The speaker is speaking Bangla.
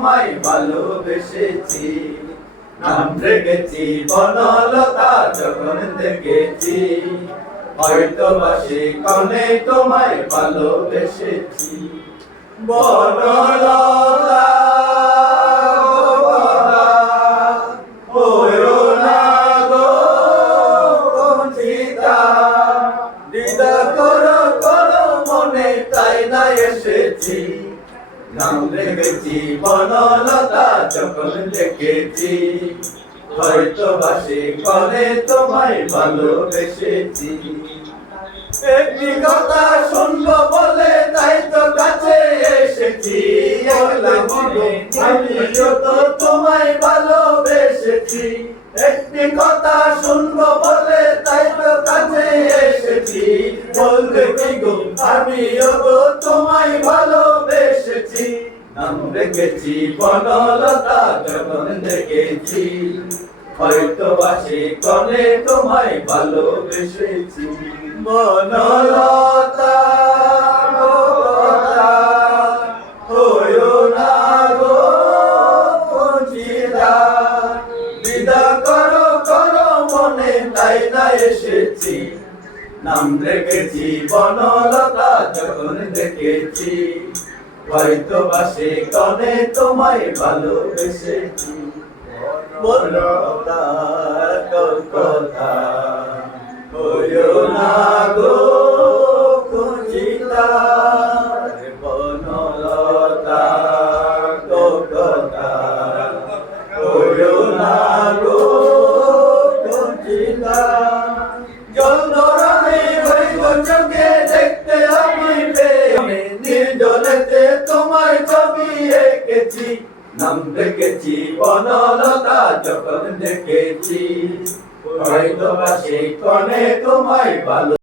তোমায় ভালোবেসেছি। নাম রেখেছি বনলতা যখন দেখেছি, হয়তো বা সে কনে তোমায় ভালোবেসেছি। বনলতা এসেছি, নাম রেখেছি বনলতা যখন দেখেছি, হয়তো বা সে কনে তোমায় ভালোবেসেছি। একটি কথা শুনবো বলে তাই তো কাছে এসেছি, আমিও তো তোমায় ভালোবেসেছি। একটি কথা শুনবো বলে তাই তো কাছে এসেছি, বলবে কি গো আমিও তো তোমায় ভালোবেসেছি। নাম রেখেছি বনলতা যখন দেখেছি, হয়তো বা সে কনে তোমায় ভালোবেসেছি। বনলতা হয়ো না গো কুঞ্চিতা, বিদা করো করো মনে তাই না এসেছি। নাম রেখেছি বনলতা যখন দেখেছি, হয়তো বা সে কনে তোমায় ভালোবেসেছি। বনলতা কথা হয়ো না গো কুঞ্চিতা, বনলতা কথা হয়ো না গো কুঞ্চিতা। জলরানি হইব চোখে দেখতে আমি পেয়ে, নির্জনেতে তোমার ছবি এঁকেছি। নাম রেখেছি বনলতা যখন দেখেছি, হয়তো বা সেই কনে তোমায় ভালো